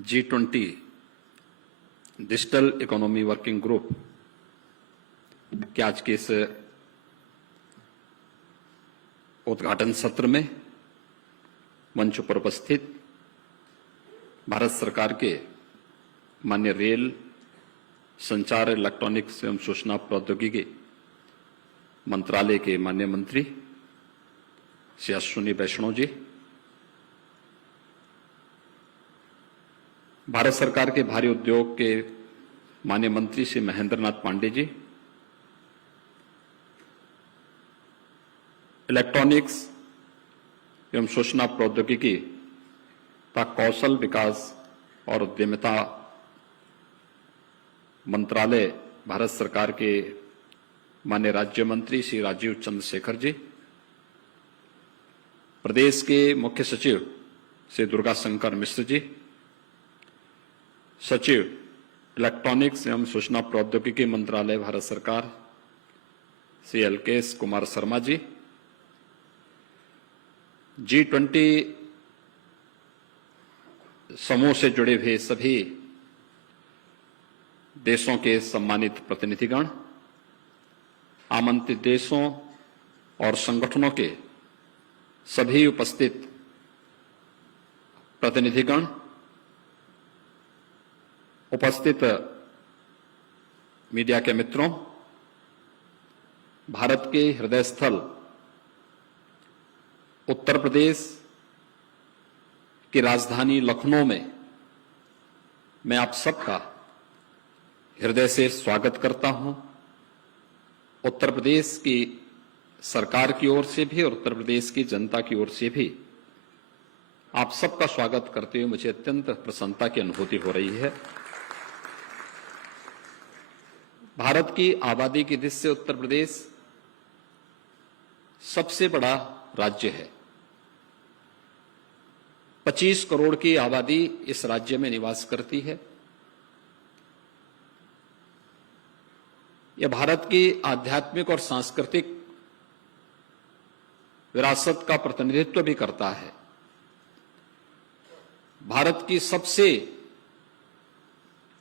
G20 digital economy working group के आज के इस उद्घाटन सत्र में मंच पर उपस्थित भारत सरकार के माननीय रेल, संचार, इलेक्ट्रॉनिक्स एवं सूचना प्रौद्योगिकी मंत्रालय के माननीय मंत्री श्री अश्विनी वैष्णव जी, भारत सरकार के भारी उद्योग के माननीय मंत्री श्री महेंद्र नाथ पांडे जी, इलेक्ट्रॉनिक्स एवं सूचना प्रौद्योगिकी तथा कौशल विकास और उद्यमिता मंत्रालय भारत सरकार के माननीय राज्य मंत्री श्री राजीव चंद्रशेखर जी, प्रदेश के मुख्य सचिव श्री दुर्गा शंकर मिश्र जी, सचिव इलेक्ट्रॉनिक्स एवं सूचना प्रौद्योगिकी मंत्रालय भारत सरकार श्री एलकेएस कुमार शर्मा जी, G20 समूह से जुड़े हुए सभी देशों के सम्मानित प्रतिनिधिगण, आमंत्रित देशों और संगठनों के सभी उपस्थित प्रतिनिधिगण, उपस्थित मीडिया के मित्रों, भारत के हृदय स्थल उत्तर प्रदेश की राजधानी लखनऊ में मैं आप सबका हृदय से स्वागत करता हूं। उत्तर प्रदेश की सरकार की ओर से भी और उत्तर प्रदेश की जनता की ओर से भी आप सबका स्वागत करते हुए मुझे अत्यंत प्रसन्नता की अनुभूति हो रही है। भारत की आबादी की दृष्टि से उत्तर प्रदेश सबसे बड़ा राज्य है। 25 करोड़ की आबादी इस राज्य में निवास करती है। यह भारत की आध्यात्मिक और सांस्कृतिक विरासत का प्रतिनिधित्व भी करता है। भारत की सबसे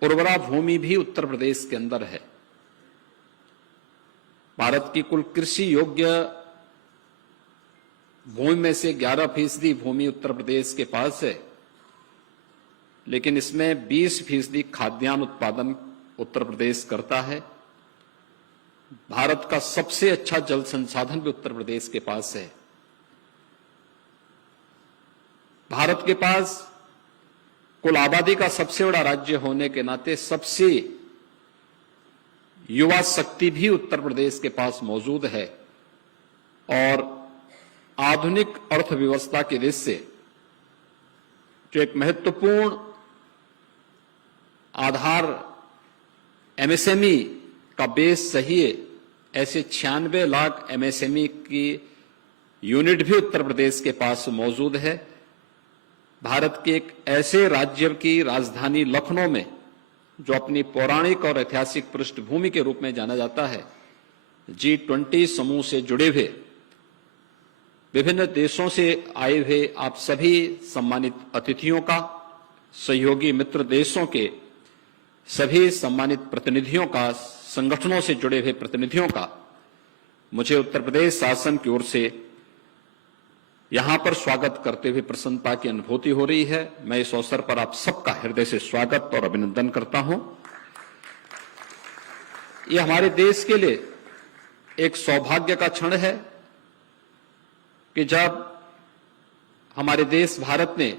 उर्वरा भूमि भी उत्तर प्रदेश के अंदर है। भारत की कुल कृषि योग्य भूमि में से 11% भूमि उत्तर प्रदेश के पास है, लेकिन इसमें 20% खाद्यान्न उत्पादन उत्तर प्रदेश करता है। भारत का सबसे अच्छा जल संसाधन भी उत्तर प्रदेश के पास है। भारत के पास कुल आबादी का सबसे बड़ा राज्य होने के नाते सबसे युवा शक्ति भी उत्तर प्रदेश के पास मौजूद है और आधुनिक अर्थव्यवस्था की दृष्टि से जो एक महत्वपूर्ण आधार एमएसएमई का बेस सही है, ऐसे 96 लाख एमएसएमई की यूनिट भी उत्तर प्रदेश के पास मौजूद है। भारत के एक ऐसे राज्य की राजधानी लखनऊ में जो अपनी पौराणिक और ऐतिहासिक पृष्ठभूमि के रूप में जाना जाता है, G20 समूह से जुड़े हुए विभिन्न देशों से आए हुए आप सभी सम्मानित अतिथियों का, सहयोगी मित्र देशों के सभी सम्मानित प्रतिनिधियों का, संगठनों से जुड़े हुए प्रतिनिधियों का मुझे उत्तर प्रदेश शासन की ओर से यहां पर स्वागत करते हुए प्रसन्नता की अनुभूति हो रही है। मैं इस अवसर पर आप सबका हृदय से स्वागत और अभिनंदन करता हूं। यह हमारे देश के लिए एक सौभाग्य का क्षण है कि जब हमारे देश भारत ने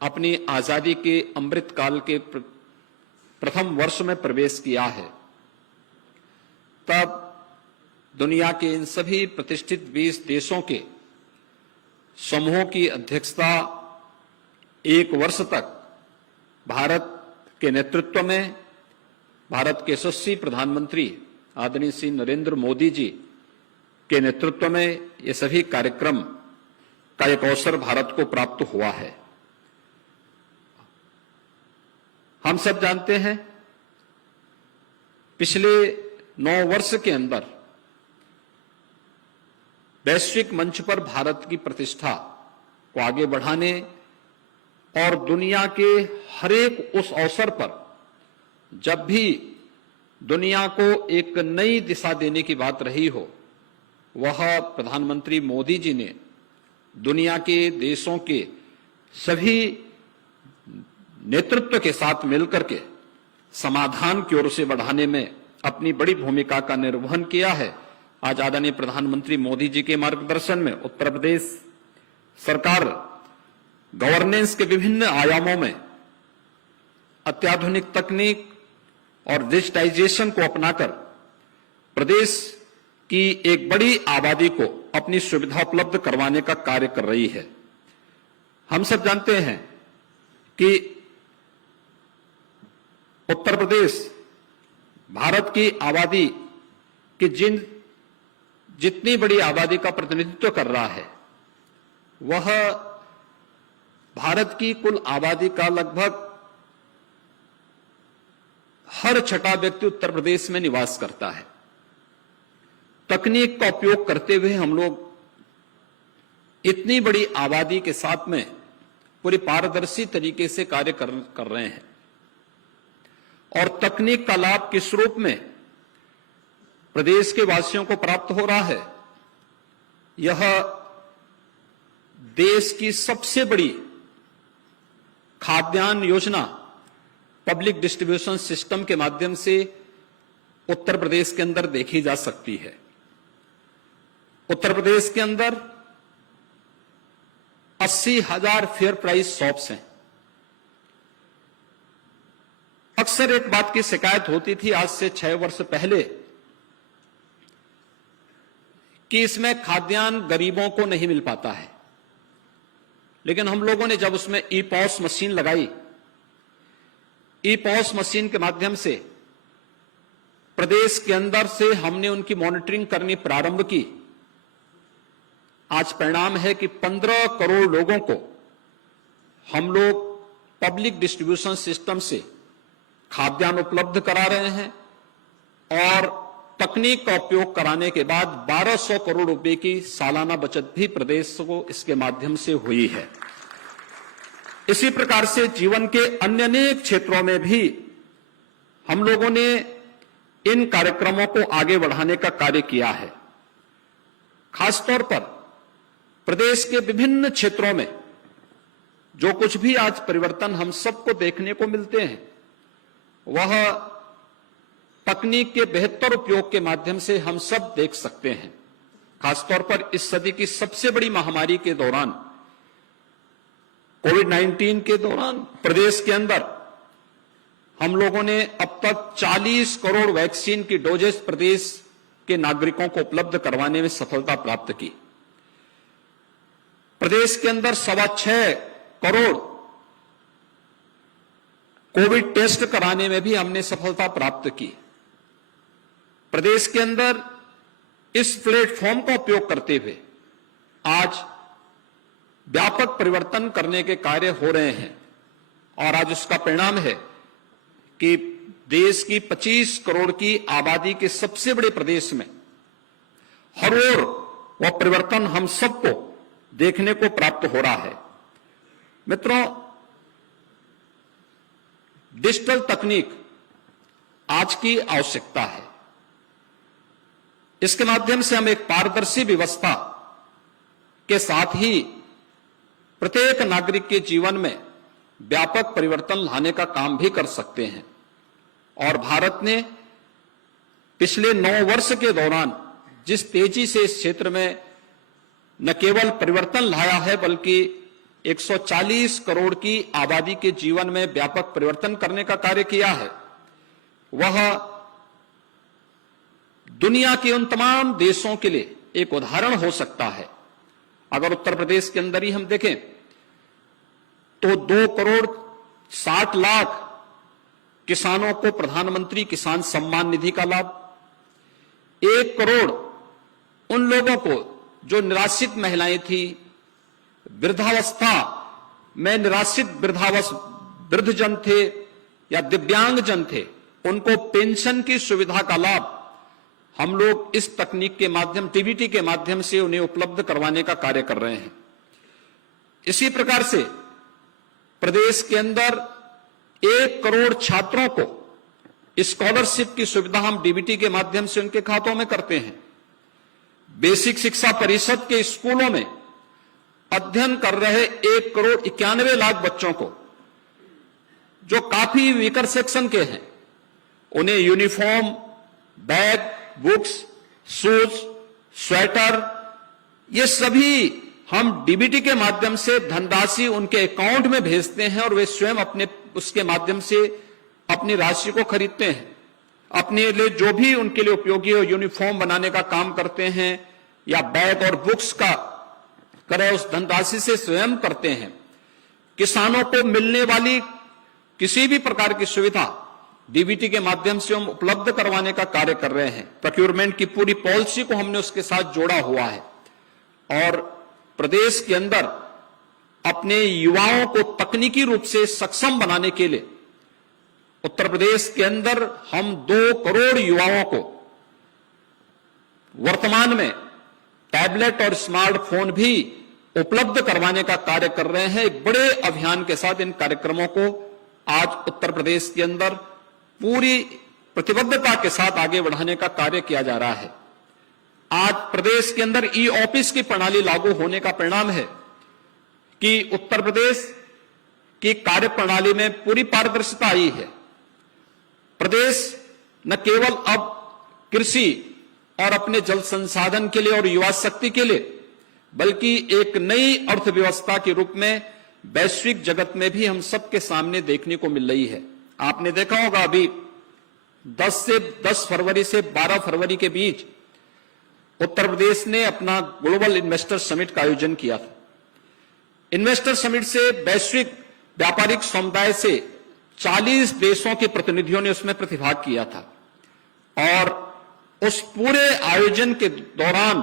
अपनी आजादी के अमृत काल के प्रथम वर्ष में प्रवेश किया है, तब दुनिया के इन सभी प्रतिष्ठित 20 देशों के समूहों की अध्यक्षता एक वर्ष तक भारत के नेतृत्व में भारत के यशस्वी प्रधानमंत्री आदरणीय श्री नरेंद्र मोदी जी के नेतृत्व में ये सभी कार्यक्रम का एक अवसर भारत को प्राप्त हुआ है। हम सब जानते हैं पिछले 9 वर्ष के अंदर वैश्विक मंच पर भारत की प्रतिष्ठा को आगे बढ़ाने और दुनिया के हर एक उस अवसर पर जब भी दुनिया को एक नई दिशा देने की बात रही हो, वह प्रधानमंत्री मोदी जी ने दुनिया के देशों के सभी नेतृत्व के साथ मिलकर के समाधान की ओर से बढ़ाने में अपनी बड़ी भूमिका का निर्वहन किया है। आज आदरणीय प्रधानमंत्री मोदी जी के मार्गदर्शन में उत्तर प्रदेश सरकार गवर्नेंस के विभिन्न आयामों में अत्याधुनिक तकनीक और डिजिटाइजेशन को अपनाकर प्रदेश की एक बड़ी आबादी को अपनी सुविधा उपलब्ध करवाने का कार्य कर रही है। हम सब जानते हैं कि उत्तर प्रदेश भारत की आबादी की जितनी बड़ी आबादी का प्रतिनिधित्व कर रहा है, वह भारत की कुल आबादी का लगभग हर छठा व्यक्ति उत्तर प्रदेश में निवास करता है। तकनीक का उपयोग करते हुए हम लोग इतनी बड़ी आबादी के साथ में पूरी पारदर्शी तरीके से कार्य कर रहे हैं और तकनीक का लाभ किस रूप में प्रदेश के वासियों को प्राप्त हो रहा है, यह देश की सबसे बड़ी खाद्यान्न योजना पब्लिक डिस्ट्रीब्यूशन सिस्टम के माध्यम से उत्तर प्रदेश के अंदर देखी जा सकती है। उत्तर प्रदेश के अंदर 80,000 फेयर प्राइस शॉप्स हैं। अक्सर एक बात की शिकायत होती थी आज से 6 वर्ष पहले कि इसमें खाद्यान्न गरीबों को नहीं मिल पाता है, लेकिन हम लोगों ने जब उसमें ई पॉस मशीन लगाई, ई पॉस मशीन के माध्यम से प्रदेश के अंदर से हमने उनकी मॉनिटरिंग करनी प्रारंभ की। आज परिणाम है कि 15 करोड़ लोगों को हम लोग पब्लिक डिस्ट्रीब्यूशन सिस्टम से खाद्यान्न उपलब्ध करा रहे हैं और तकनीक का उपयोग कराने के बाद 1200 करोड़ रुपए की सालाना बचत भी प्रदेश को इसके माध्यम से हुई है। इसी प्रकार से जीवन के अन्य अनेक क्षेत्रों में भी हम लोगों ने इन कार्यक्रमों को आगे बढ़ाने का कार्य किया है। खासतौर पर प्रदेश के विभिन्न क्षेत्रों में जो कुछ भी आज परिवर्तन हम सबको देखने को मिलते हैं, वह तकनीक के बेहतर उपयोग के माध्यम से हम सब देख सकते हैं। खासतौर पर इस सदी की सबसे बड़ी महामारी के दौरान, कोविड-19 के दौरान प्रदेश के अंदर हम लोगों ने अब तक 40 करोड़ वैक्सीन की डोजेस प्रदेश के नागरिकों को उपलब्ध करवाने में सफलता प्राप्त की। प्रदेश के अंदर 6.25 करोड़ कोविड टेस्ट कराने में भी हमने सफलता प्राप्त की। प्रदेश के अंदर इस प्लेटफॉर्म का उपयोग करते हुए आज व्यापक परिवर्तन करने के कार्य हो रहे हैं और आज उसका परिणाम है कि देश की 25 करोड़ की आबादी के सबसे बड़े प्रदेश में हर ओर वह परिवर्तन हम सबको देखने को प्राप्त हो रहा है। मित्रों, डिजिटल तकनीक आज की आवश्यकता है। इसके माध्यम से हम एक पारदर्शी व्यवस्था के साथ ही प्रत्येक नागरिक के जीवन में व्यापक परिवर्तन लाने का काम भी कर सकते हैं और भारत ने पिछले 9 वर्ष के दौरान जिस तेजी से इस क्षेत्र में न केवल परिवर्तन लाया है बल्कि 140 करोड़ की आबादी के जीवन में व्यापक परिवर्तन करने का कार्य किया है, वह दुनिया के उन तमाम देशों के लिए एक उदाहरण हो सकता है। अगर उत्तर प्रदेश के अंदर ही हम देखें तो 2 करोड़ 60 लाख किसानों को प्रधानमंत्री किसान सम्मान निधि का लाभ, 1 करोड़ उन लोगों को जो निराश्रित महिलाएं थी, वृद्धावस्था में निराश्रित वृद्धजन थे या दिव्यांगजन थे, उनको पेंशन की सुविधा का लाभ हम लोग इस तकनीक के माध्यम टीबीटी के माध्यम से उन्हें उपलब्ध करवाने का कार्य कर रहे हैं। इसी प्रकार से प्रदेश के अंदर 1 करोड़ छात्रों को स्कॉलरशिप की सुविधा हम डीबीटी के माध्यम से उनके खातों में करते हैं। बेसिक शिक्षा परिषद के स्कूलों में अध्ययन कर रहे 1 करोड़ 91 लाख बच्चों को, जो काफी वीकर सेक्शन के हैं, उन्हें uniform, bag, books, shoes, sweater, ये सभी हम डीबीटी के माध्यम से धनराशि उनके अकाउंट में भेजते हैं और वे स्वयं अपने उसके माध्यम से अपनी राशि को खरीदते हैं। अपने लिए जो भी उनके लिए उपयोगी हो, यूनिफॉर्म बनाने का काम करते हैं या बैग और बुक्स का क्रय उस धनराशि से स्वयं करते हैं। किसानों को मिलने वाली किसी भी प्रकार की सुविधा डीबीटी के माध्यम से हम उपलब्ध करवाने का कार्य कर रहे हैं। प्रोक्योरमेंट की पूरी पॉलिसी को हमने उसके साथ जोड़ा हुआ है और प्रदेश के अंदर अपने युवाओं को तकनीकी रूप से सक्षम बनाने के लिए उत्तर प्रदेश के अंदर हम 2 करोड़ युवाओं को वर्तमान में टैबलेट और स्मार्टफोन भी उपलब्ध करवाने का कार्य कर रहे हैं। एक बड़े अभियान के साथ इन कार्यक्रमों को आज उत्तर प्रदेश के अंदर पूरी प्रतिबद्धता के साथ आगे बढ़ाने का कार्य किया जा रहा है। आज प्रदेश के अंदर ई ऑफिस की प्रणाली लागू होने का परिणाम है कि उत्तर प्रदेश की कार्य प्रणाली में पूरी पारदर्शिता आई है। प्रदेश न केवल अब कृषि और अपने जल संसाधन के लिए और युवा शक्ति के लिए, बल्कि एक नई अर्थव्यवस्था के रूप में वैश्विक जगत में भी हम सबके सामने देखने को मिल रही है। आपने देखा होगा अभी 10 फरवरी से 12 फरवरी के बीच उत्तर प्रदेश ने अपना ग्लोबल इन्वेस्टर समिट का आयोजन किया था। इन्वेस्टर समिट से वैश्विक व्यापारिक समुदाय से 40 देशों के प्रतिनिधियों ने उसमें प्रतिभाग किया था और उस पूरे आयोजन के दौरान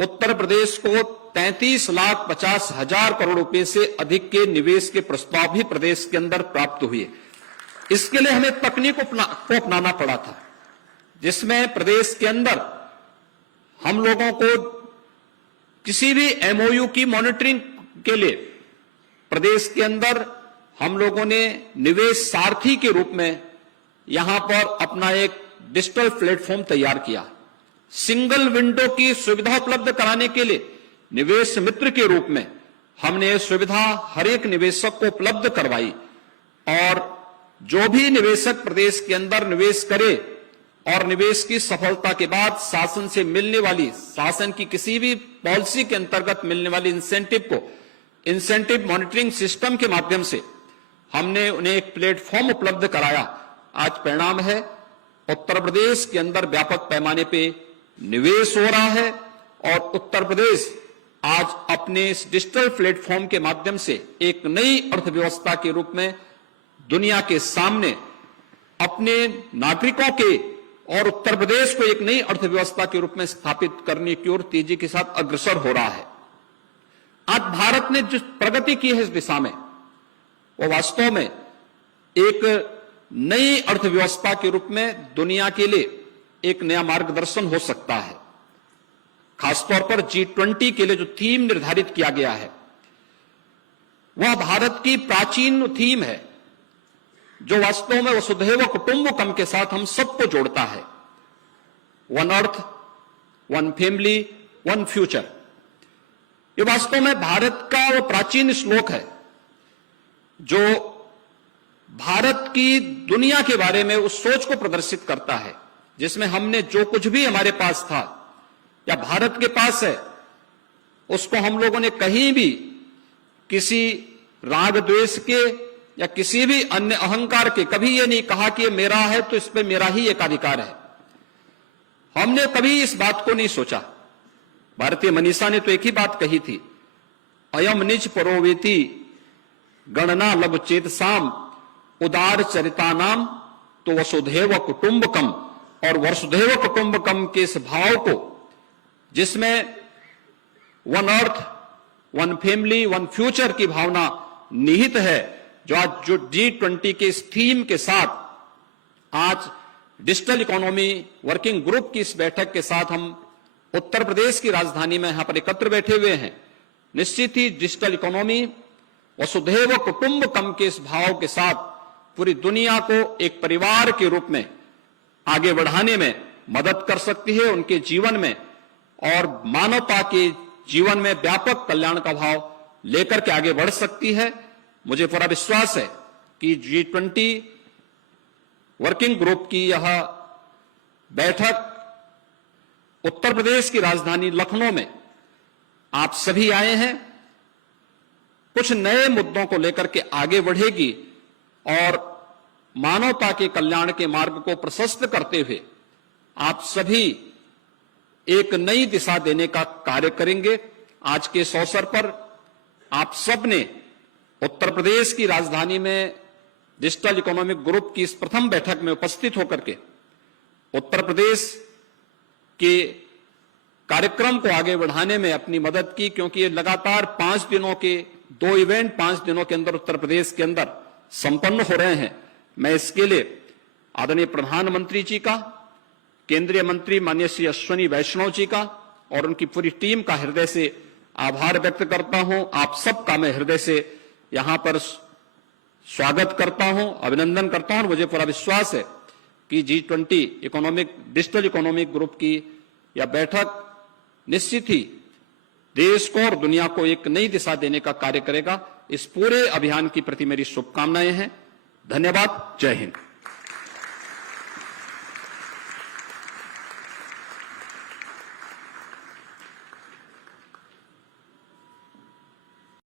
उत्तर प्रदेश को 33,50,000 करोड़ रुपए से अधिक के निवेश के प्रस्ताव भी प्रदेश के अंदर प्राप्त हुए। इसके लिए हमें तकनीक को अपनाना पड़ा था, जिसमें प्रदेश के अंदर हम लोगों को किसी भी एमओयू की मॉनिटरिंग के लिए प्रदेश के अंदर हम लोगों ने निवेश सारथी के रूप में यहां पर अपना एक डिजिटल प्लेटफॉर्म तैयार किया। सिंगल विंडो की सुविधा उपलब्ध कराने के लिए निवेश मित्र के रूप में हमने यह सुविधा हर एक निवेशक को उपलब्ध करवाई और जो भी निवेशक प्रदेश के अंदर निवेश करे और निवेश की सफलता के बाद शासन से मिलने वाली, शासन की किसी भी पॉलिसी के अंतर्गत मिलने वाली इंसेंटिव को इंसेंटिव मॉनिटरिंग सिस्टम के माध्यम से हमने उन्हें एक प्लेटफॉर्म उपलब्ध कराया। आज परिणाम है उत्तर प्रदेश के अंदर व्यापक पैमाने पे निवेश हो रहा है और उत्तर प्रदेश आज अपने इस डिजिटल प्लेटफॉर्म के माध्यम से एक नई अर्थव्यवस्था के रूप में दुनिया के सामने अपने नागरिकों के और उत्तर प्रदेश को एक नई अर्थव्यवस्था के रूप में स्थापित करने की ओर तेजी के साथ अग्रसर हो रहा है। आज भारत ने जिस प्रगति की है इस दिशा में, वो वास्तव में एक नई अर्थव्यवस्था के रूप में दुनिया के लिए एक नया मार्गदर्शन हो सकता है। खासतौर पर G20 के लिए जो थीम निर्धारित किया गया है, वह भारत की प्राचीन थीम है, जो वास्तव में वसुधैव कुटुंबकम के साथ हम सबको जोड़ता है। 1 अर्थ, 1 फैमिली, 1 फ्यूचर। ये वास्तव में भारत का वो प्राचीन श्लोक है जो भारत की दुनिया के बारे में उस सोच को प्रदर्शित करता है, जिसमें हमने जो कुछ भी हमारे पास था या भारत के पास है, उसको हम लोगों ने कहीं भी किसी राग द्वेष के या किसी भी अन्य अहंकार के कभी ये नहीं कहा कि ये मेरा है तो इस पे मेरा ही एकाधिकार है। हमने कभी इस बात को नहीं सोचा। भारतीय मनीषा ने तो एक ही बात कही थी, अयम निज परोवेति गणना लब चेतसाम उदार चरिता नाम तो वसुधैव कुटुंबकम। और वसुधैव कुटुंबकम के इस भाव को, जिसमें 1 अर्थ, 1 फैमिली, 1 फ्यूचर की भावना निहित है, जो आज जो G20 के इस थीम के साथ आज डिजिटल इकोनॉमी वर्किंग ग्रुप की इस बैठक के साथ हम उत्तर प्रदेश की राजधानी में यहां पर एकत्र बैठे हुए हैं। निश्चित ही डिजिटल इकोनॉमी वसुधैव कुटुंबकम के इस भाव के साथ पूरी दुनिया को एक परिवार के रूप में आगे बढ़ाने में मदद कर सकती है, उनके जीवन में और मानवता के जीवन में व्यापक कल्याण का भाव लेकर के आगे बढ़ सकती है। मुझे पूरा विश्वास है कि G20 वर्किंग ग्रुप की यह बैठक उत्तर प्रदेश की राजधानी लखनऊ में आप सभी आए हैं, कुछ नए मुद्दों को लेकर के आगे बढ़ेगी और मानवता के कल्याण के मार्ग को प्रशस्त करते हुए आप सभी एक नई दिशा देने का कार्य करेंगे। आज के इस अवसर पर आप सब ने उत्तर प्रदेश की राजधानी में डिजिटल इकोनॉमिक ग्रुप की इस प्रथम बैठक में उपस्थित होकर के उत्तर प्रदेश के कार्यक्रम को आगे बढ़ाने में अपनी मदद की, क्योंकि ये लगातार 5 दिनों के 2 इवेंट 5 दिनों के अंदर उत्तर प्रदेश के अंदर संपन्न हो रहे हैं। मैं इसके लिए आदरणीय प्रधानमंत्री जी का, केंद्रीय मंत्री माननीय श्री अश्विनी वैष्णव जी का और उनकी पूरी टीम का हृदय से आभार व्यक्त करता हूं। आप सबका मैं हृदय से यहां पर स्वागत करता हूं, अभिनंदन करता हूं और मुझे पूरा विश्वास है कि G20 डिजिटल इकोनॉमिक ग्रुप की यह बैठक निश्चित ही देश को और दुनिया को एक नई दिशा देने का कार्य करेगा। इस पूरे अभियान की प्रति मेरी शुभकामनाएं हैं। धन्यवाद। जय हिंद।